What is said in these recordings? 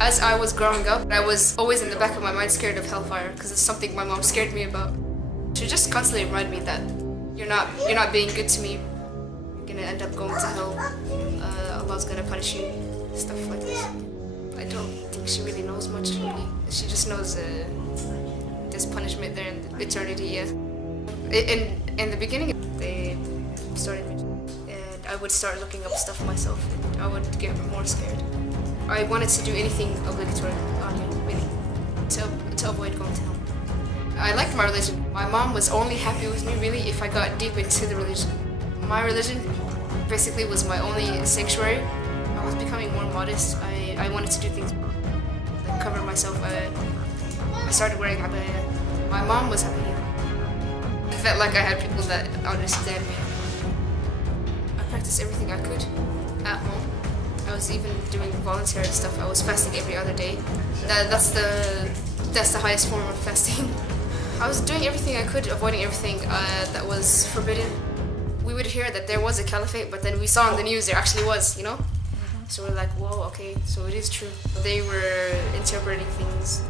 As I was growing up, I was always in the back of my mind scared of hellfire because it's something my mom scared me about. She just constantly reminded me that you're not being good to me. You're gonna end up going to hell. Allah's gonna punish you. Stuff like this. I don't think she really knows much. Really, she just knows there's punishment there in eternity. Yeah. In the beginning, they started me, and I would start looking up stuff myself, and I would get more scared. I wanted to do anything obligatory on me, really, to avoid going to hell. I liked my religion. My mom was only happy with me, really, if I got deep into the religion. My religion basically was my only sanctuary. I was becoming more modest. I wanted to do things like cover myself. I started wearing abaya. My mom was happy. I felt like I had people that understand me. I practiced everything I could at home. I was even doing voluntary stuff. I was fasting every other day. That's the highest form of fasting. I was doing everything I could, avoiding everything that was forbidden. We would hear that there was a caliphate, but then we saw on the news there actually was, you know? So we're like, whoa, okay, so it is true. They were interpreting things,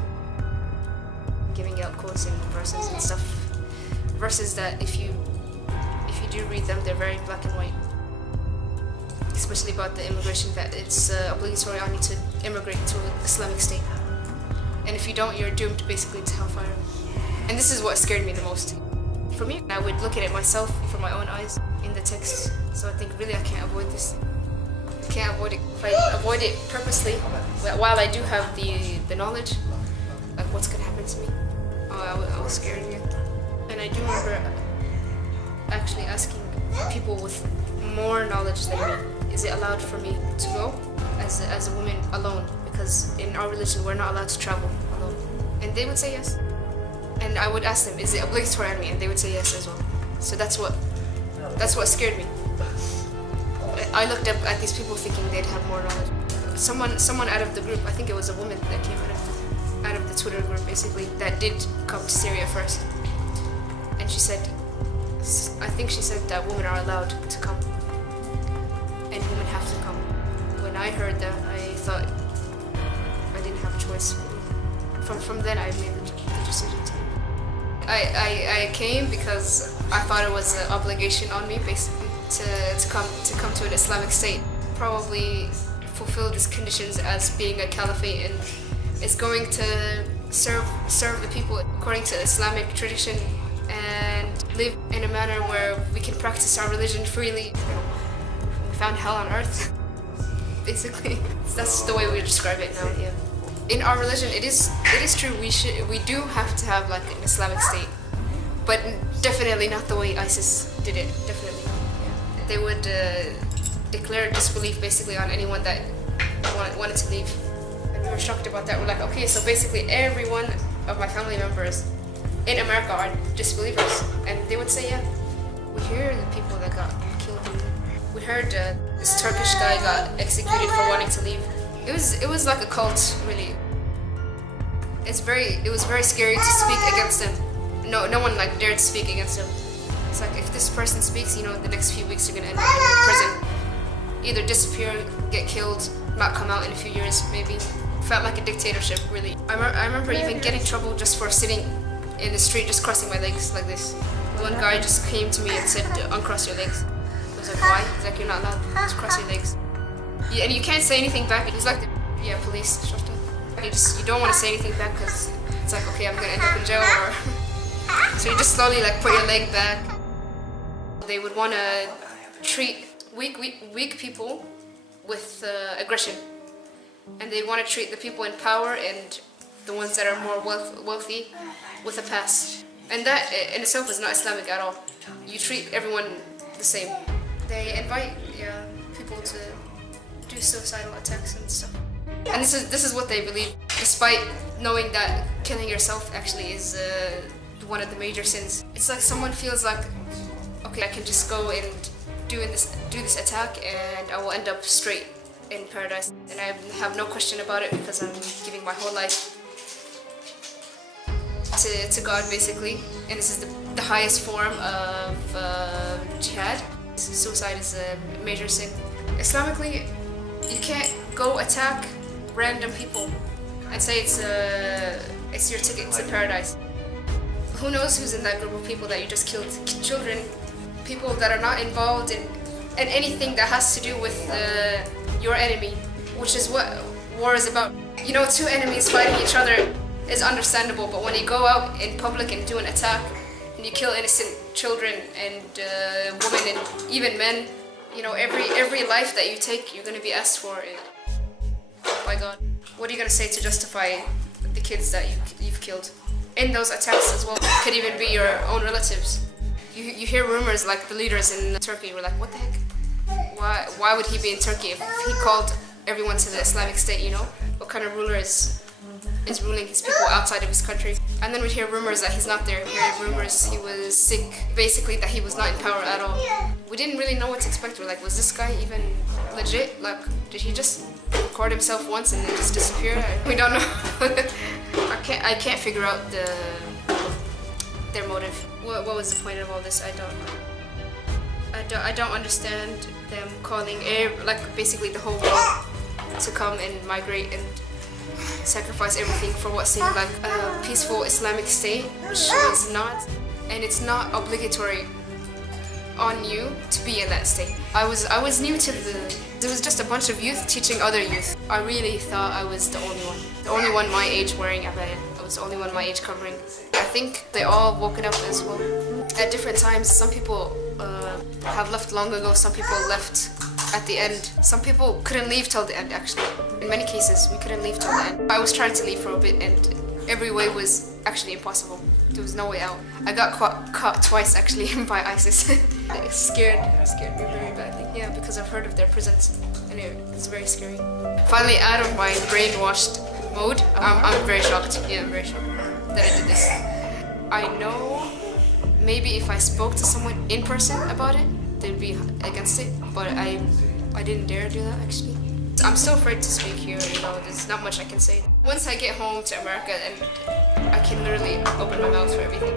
giving out quotes and verses and stuff. Verses that if you do read them, they're very black and white. Especially about the immigration, that it's obligatory on you to immigrate to an Islamic state. And if you don't, you're doomed basically to hellfire. And this is what scared me the most. For me, I would look at it myself from my own eyes in the text. So I think really I can't avoid this. I can't avoid it. If I avoid it purposely, while I do have the knowledge, like what's gonna happen to me, I was scared again. And I do remember actually asking people with more knowledge than me, is it allowed for me to go as a woman alone? Because in our religion, we're not allowed to travel alone. And they would say yes. And I would ask them, is it obligatory on me? And they would say yes as well. So that's what scared me. I looked up at these people thinking they'd have more knowledge. Someone out of the group, I think it was a woman that came out of the Twitter group basically, that did come to Syria first. And she said, I think she said that women are allowed to come. And women have to come. When I heard that, I thought I didn't have a choice. From then I made the decision to. I came because I thought it was an obligation on me, basically, to come to an Islamic state. Probably fulfill these conditions as being a caliphate, and it's going to serve the people according to Islamic tradition and live in a manner where we can practice our religion freely. We found hell on earth, basically. That's the way we describe it now. Yeah. In our religion, it is true. We do have to have like an Islamic state, but definitely not the way ISIS did it. Definitely, yeah. They would declare disbelief basically on anyone that wanted to leave, and we were shocked about that. We're like, okay, so basically every one of my family members in America are disbelievers, and they would say, yeah. We hear the people that got killed. We heard this Turkish guy got executed for wanting to leave. It was like a cult, really. It was very scary to speak against him. No one like dared to speak against him. It's like if this person speaks, the next few weeks you're gonna end up in prison. Either disappear, get killed, not come out in a few years, maybe. Felt like a dictatorship, really. I remember even getting in trouble just for sitting in the street, just crossing my legs like this. One guy just came to me and said, uncross your legs. I was like, why? He's like, you're not allowed to cross your legs. Yeah, and you can't say anything back. He's like, police. You don't want to say anything back because it's like, okay, I'm gonna end up in jail, or so you just slowly like put your leg back. They would want to treat weak people with aggression, and they want to treat the people in power and the ones that are more wealthy with a pass. And that in itself is not Islamic at all. You treat everyone the same. They invite people to do suicidal attacks and stuff. And this is what they believe, despite knowing that killing yourself actually is one of the major sins. It's like someone feels like, okay, I can just go and do this attack and I will end up straight in paradise. And I have no question about it because I'm giving my whole life to God, basically. And this is the highest form of jihad. Suicide is a major sin. Islamically, you can't go attack random people and say it's your ticket to paradise. Who knows who's in that group of people that you just killed? Children, people that are not involved in anything that has to do with your enemy, which is what war is about. You know, two enemies fighting each other is understandable, but when you go out in public and do an attack and you kill innocent children and women and even men, you know, every life that you take, you're going to be asked for it. By God, what are you going to say to justify the kids that you've killed? In those attacks as well, could even be your own relatives. You hear rumors like the leaders in Turkey were like, what the heck? Why would he be in Turkey if he called everyone to the Islamic State, you know? What kind of ruler is ruling his people outside of his country? And then we'd hear rumors that he's not there. We'd hear rumors he was sick, basically that he was not in power at all. We didn't really know what to expect. We're like, was this guy even legit? Like, did he just record himself once and then just disappear? We don't know. I can't figure out their motive. What was the point of all this? I don't understand them calling basically the whole world to come and migrate and sacrifice everything for what seemed like a peaceful Islamic state, which was not. And it's not obligatory on you to be in that state. I was new to there was just a bunch of youth teaching other youth. I really thought I was the only one my age wearing abaya. I was the only one my age covering. I think they all woken up as well. At different times, some people have left long ago, some people left at the end. Some people couldn't leave till the end, actually. In many cases, we couldn't leave till the end. I was trying to leave for a bit and every way was actually impossible. There was no way out. I got caught twice, actually, by ISIS. It scared me very badly. Yeah, because I've heard of their prisons and it's very scary. Finally, out of my brainwashed mode, I'm very shocked. Yeah, I'm very shocked that I did this. I know maybe if I spoke to someone in person about it, they'd be against it, but I didn't dare do that, actually. I'm still afraid to speak here, you know, there's not much I can say. Once I get home to America, and I can literally open my mouth for everything.